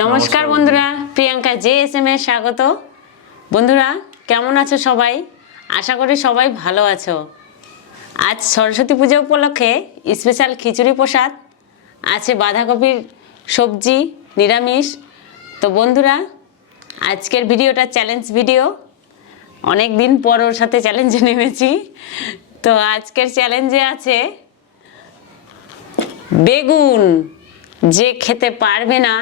নমস্কার বন্ধুরা, প্রিয়াঙ্কা JSM এর স্বাগত। বন্ধুরা কেমন আছো সবাই? আশা করি সবাই ভালো আছো। আজ সরস্বতী পূজা উপলক্ষে স্পেশাল খিচুড়ি প্রসাদ আছে, বাঁধাকপির সবজি, নিরামিষ। তো বন্ধুরা আজকের ভিডিওটা চ্যালেঞ্জ ভিডিও, অনেক দিন পর ওর সাথে চ্যালেঞ্জে নেমেছি। তো আজকের চ্যালেঞ্জে আছে বেগুন। যে খেতে পারবে না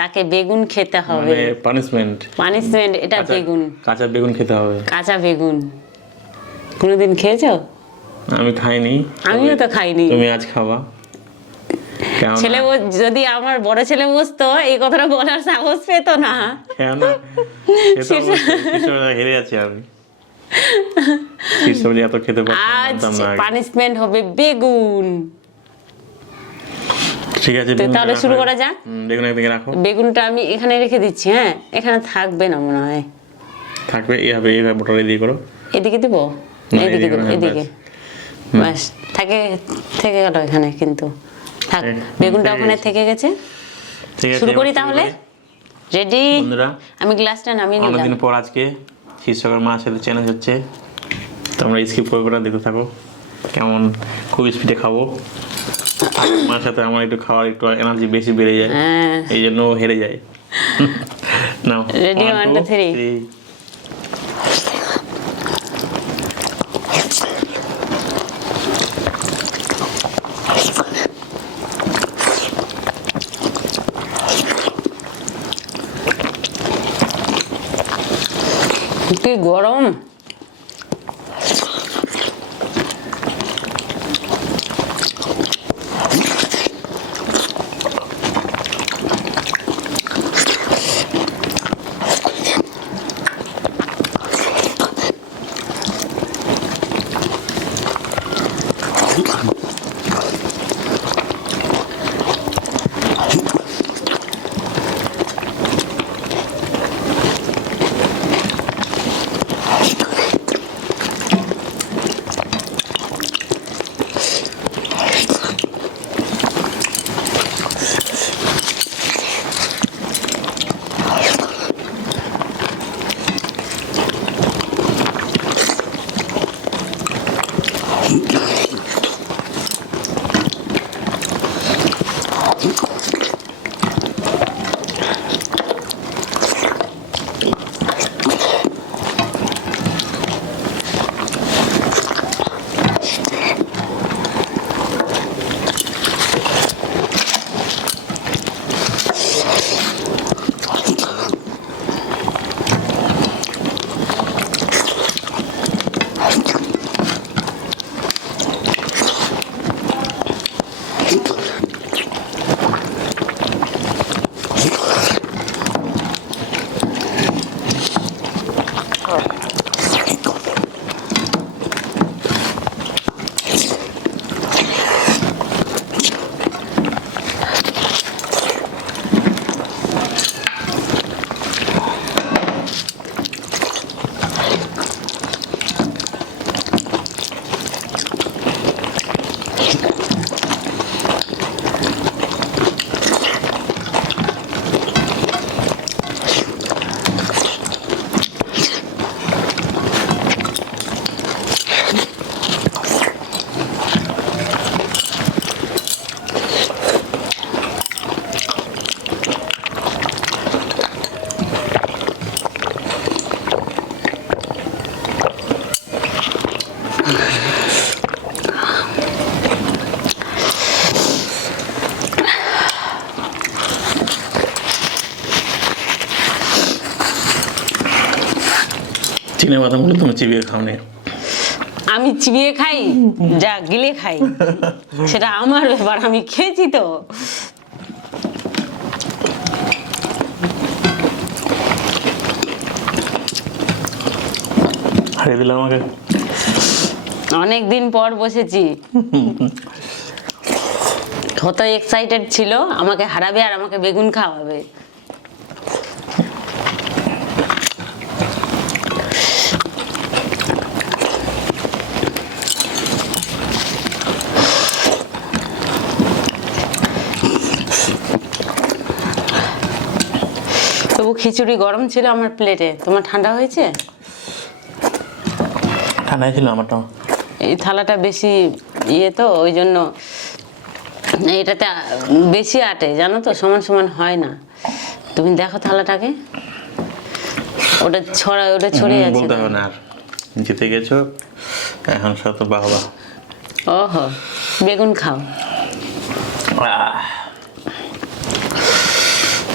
তাকে বেগুন খেতে হবে, মানে পানিশমেন্ট। এটা বেগুন, কাঁচা বেগুন খেতে হবে। কাঁচা বেগুন কোনোদিন খেয়েছো? আমি খাইনি। আমিও তো খাইনি। তুমি আজ খাওয়া। ছেলে যদি আমার বড় ছেলে বসতো এই কথাটা বলার সাহস পেতো না। কেন? হেরে যাচ্ছি আমি। এত খেতে পারতাম না। আজ পানিশমেন্ট হবে বেগুন। ঠিক আছে, তাহলে শুরু করা যাক। বেগুন একদিকে রাখো। বেগুনটা আমি এখানে রেখে দিচ্ছি। হ্যাঁ, এখানে থাকবে না মনে হয়। থাকবে, এইভাবে মোটর দিয়ে করো। এদিকে দিব, এদিকে দিব, এদিকে। বাস থেকে গেল এখানে, কিন্তু থাক, বেগুনটা ওখানে থেকে গেছে। শুরু করি তাহলে। রেডি? বন্ধুরা আমি গ্লাসটা নামিয়ে নিলাম। অনেকদিন পর আজকে শিবসাগর মার সাথে চ্যালেঞ্জ হচ্ছে। তোমরা স্কিপ করে করে দেখতে থাকো, কেমন খুব স্পিডে খাবো। মার সাথে আমার একটু খাওয়ার একটু এনার্জি বেশি বেড়ে যায়, এই জন্য হেরে যায়। নাও, রেডি? 1 2 3। কি গরম! চিনে বাদামগুলো তুমি চিবিয়ে খাও নি? আমি চিবিয়ে খাই, যা গিলে খাই সেটা আমার ব্যাপার। আমি খেয়েছি তো। হারিয়ে দিলাম আমাকে। অনেকদিন পর বসেছি, কত এক্সাইটেড ছিল আমাকে হারাবে আর আমাকে বেগুন খাওয়াবে। খিচুড়ি গরম ছিল আমার প্লেটে, তোমার ঠান্ডা হয়েছে? ঠান্ডাই ছিল আমারটা। এই থালাটা বেশি ইয়ে তো, ওই জন্য এটাতে বেশি আটে, জানো তো, সমান সমান হয় না। তুমি দেখো থালাটাকে, ওটা ছড়ে যাচ্ছে। বলতে হবে না, আর জিতে গেছো এখন শত বাহবা। ওহো, বেগুন খাও।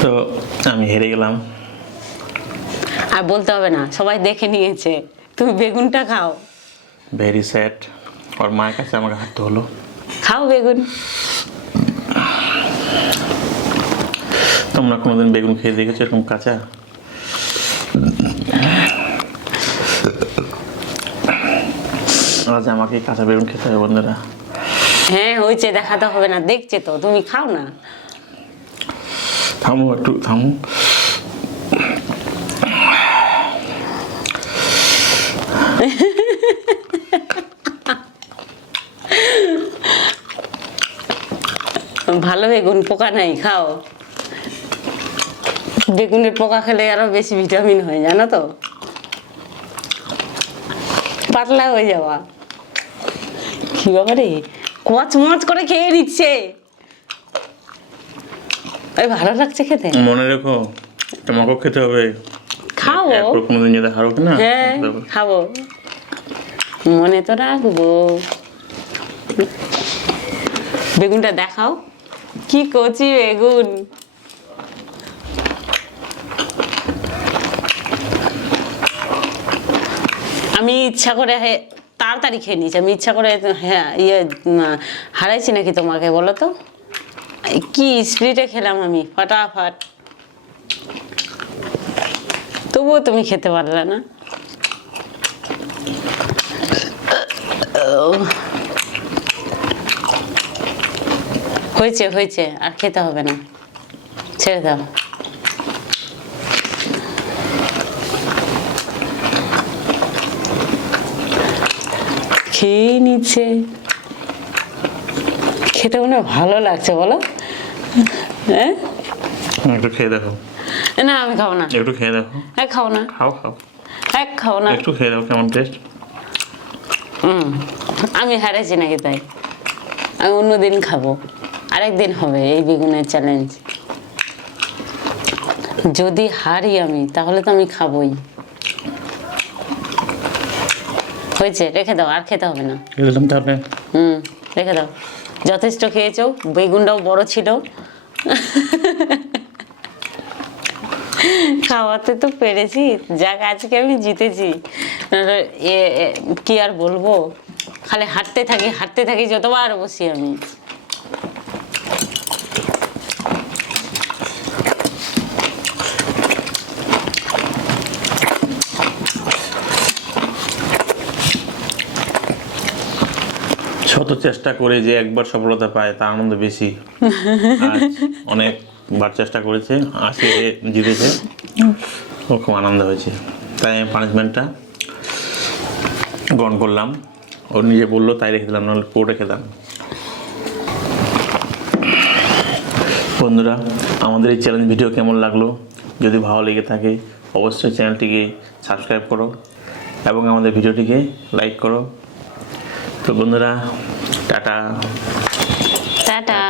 তো আমি হেরে গেলাম। আর বলতে হবে না, সবাই দেখে নিয়েছে, তুমি বেগুনটা খাও। Very sad. ওর মায়ের কাছে আমাকে হাঁটতে হলো। খাও বেগুন। তোমরা কোনোদিন বেগুন খেয়ে দেখেছো এরকম কাঁচা? আজ আমাকে কাঁচা বেগুন খেতে হবে বন্ধুরা। হ্যাঁ হয়েছে, দেখাতে হবে না, দেখছে তো, তুমি খাও না। থামো একটু, থামো। ভালো বেগুন, পোকা নাই, খাও। বেগুনের পোকা খেলে আরো বেশি ভিটামিন হয়, জানো তো, পাতলা হয়ে যাওয়া। কি ব্যাপারে কচমচ করে খেয়ে নিচ্ছে, ভালো লাগছে খেতে। মনে রেখো তোমাকেও খেতে হবে। খাও, কোনোদিন যদি হারো না। হ্যাঁ খাবো, মনে তো রাখবো। বেগুনটা দেখাও, কি কচি বেগুন। আমি ইচ্ছা করে তাড়াতাড়ি খেয়ে নিয়েছি, আমি ইচ্ছা করে। হ্যাঁ হারাইছি নাকি তোমাকে বলো তো? কি স্পিডে খেলাম আমি, ফাটাফাট, তবুও তুমি খেতে পারলে না। হয়েছে হয়েছে, আর খেতে হবে না, ছেড়ে দাও। খেয়ে নিচ্ছে, খেতে মনে হয় ভালো লাগছে, বলো? হ্যাঁ একটু খেয়ে দেখো। না আমি খাবো না। একটু খেয়ে দেখো। এক খাও না, খাও খাও, এক খাও না। একটু খেয়ে দেখো কেমন টেস্ট। আমি হারাইছি নাকি তাই? আমি অন্যদিন খাবো, আরেকদিন হবে এই বেগুনের চ্যালেঞ্জ। যদি হারি আমি, তাহলে তো আমি খাবোই। হয়েছে, রেখে দাও, আর খেতে হবে না। তাহলে রেখে দাও, যথেষ্ট খেয়েছো। বেগুনটাও বড় ছিল, খাওয়াতে তো পেরেছি। যাক, আজকে আমি জিতেছি। কি আর বলবো, খালি হাঁটতে থাকি যতবার বসি আমি। শত চেষ্টা করে যে একবার সফলতা পায় তার আনন্দ বেশি। আজ অনেকবার চেষ্টা করেছে, আজকে জিতেছে, ওর খুব আনন্দ হয়েছে। তাই আমি পানিশমেন্টটা গ্রহণ করলাম। ও নিজে বললো তাই রেখে দিলাম, নাহলে পুরোটা খেতাম। বন্ধুরা, আমাদের এই চ্যালেঞ্জ ভিডিও কেমন লাগলো? যদি ভালো লেগে থাকে অবশ্যই চ্যানেলটিকে সাবস্ক্রাইব করো এবং আমাদের ভিডিওটিকে লাইক করো। তো বন্ধুরা, টাটা। টাটা।